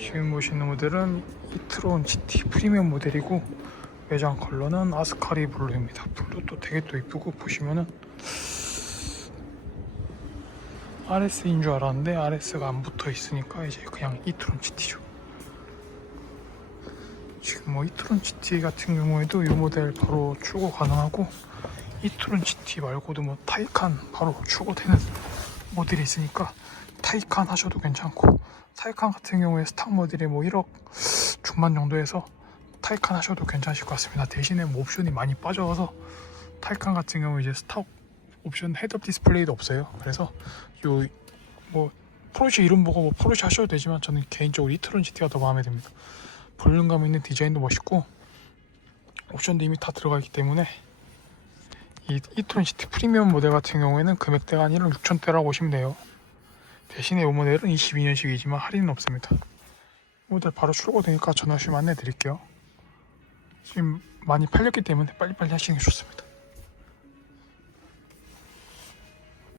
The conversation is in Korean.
지금 보시는 모델은 이트론 GT 프리미엄 모델이고 외장 컬러는 아스카리 블루입니다. 블루도 되게 또 이쁘고 보시면은 RS인 줄 알았는데 RS가 안 붙어 있으니까 이제 그냥 이트론 GT죠. 지금 뭐 이트론 GT 같은 경우에도 이 모델 바로 출고 가능하고 이트론 GT 말고도 뭐 타이칸 바로 출고되는 모델이 있으니까 타이칸 하셔도 괜찮고 타이칸 같은 경우에 스탁 모델이 뭐 1억 중반 정도에서 타이칸 하셔도 괜찮으실 것 같습니다. 대신에 뭐 옵션이 많이 빠져서 타이칸 같은 경우 이제 스탁 옵션 헤드업 디스플레이도 없어요. 그래서 요 뭐 포르쉐 이름 보고 뭐 포르쉐 하셔도 되지만 저는 개인적으로 이트론 GT가 더 마음에 듭니다. 볼륨감 있는 디자인도 멋있고 옵션도 이미 다 들어가 있기 때문에 이 이트론 GT 프리미엄 모델 같은 경우에는 금액대가 한 1억 6천대라고 보시면 돼요. 대신에 이 모델은 22년식이지만 할인은 없습니다. 이 모델 바로 출고 되니까 전화 주시면 안내 드릴게요. 지금 많이 팔렸기 때문에 빨리빨리 하시는 게 좋습니다.